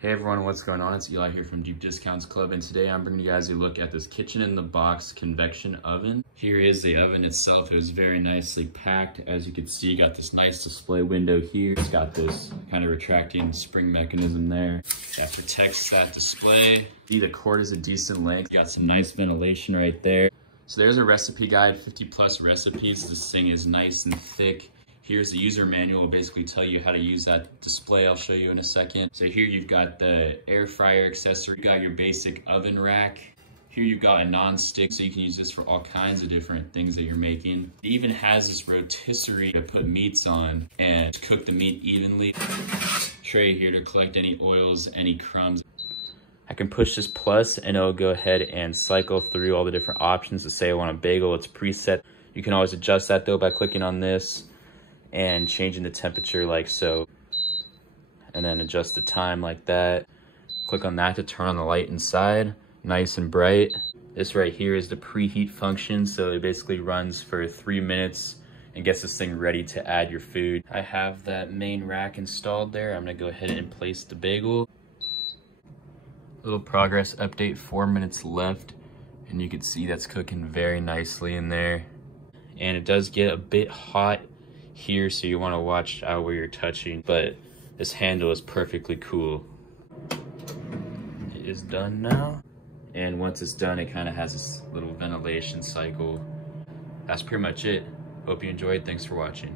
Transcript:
Hey everyone, what's going on? It's Eli here from Deep Discounts Club, and today I'm bringing you guys a look at this kitchen in the box convection oven. Here is the oven itself. It was very nicely packed. As you can see, you got this nice display window here. It's got this kind of retracting spring mechanism there that protects that display. See, the cord is a decent length. You got some nice ventilation right there. So there's a recipe guide, 50 plus recipes. This thing is nice and thick. Here's the user manual. It'll basically tell you how to use that display. I'll show you in a second. So here you've got the air fryer accessory. You got your basic oven rack. Here you've got a non-stick, so you can use this for all kinds of different things that you're making. It even has this rotisserie to put meats on and cook the meat evenly. Tray here to collect any oils, any crumbs. I can push this plus and it'll go ahead and cycle through all the different options. To say I want a bagel, it's preset. You can always adjust that though by clicking on this and changing the temperature like so, and then adjust the time like that. Click on that to turn on the light inside, nice and bright. This right here is the preheat function, so it basically runs for 3 minutes and gets this thing ready to add your food. I have that main rack installed there. I'm gonna go ahead and place the bagel. Little progress update, 4 minutes left, and you can see that's cooking very nicely in there. And it does get a bit hot here, so you want to watch out where you're touching, but this handle is perfectly cool. It is done now, and once it's done, it kind of has this little ventilation cycle. That's pretty much it. Hope you enjoyed. Thanks for watching.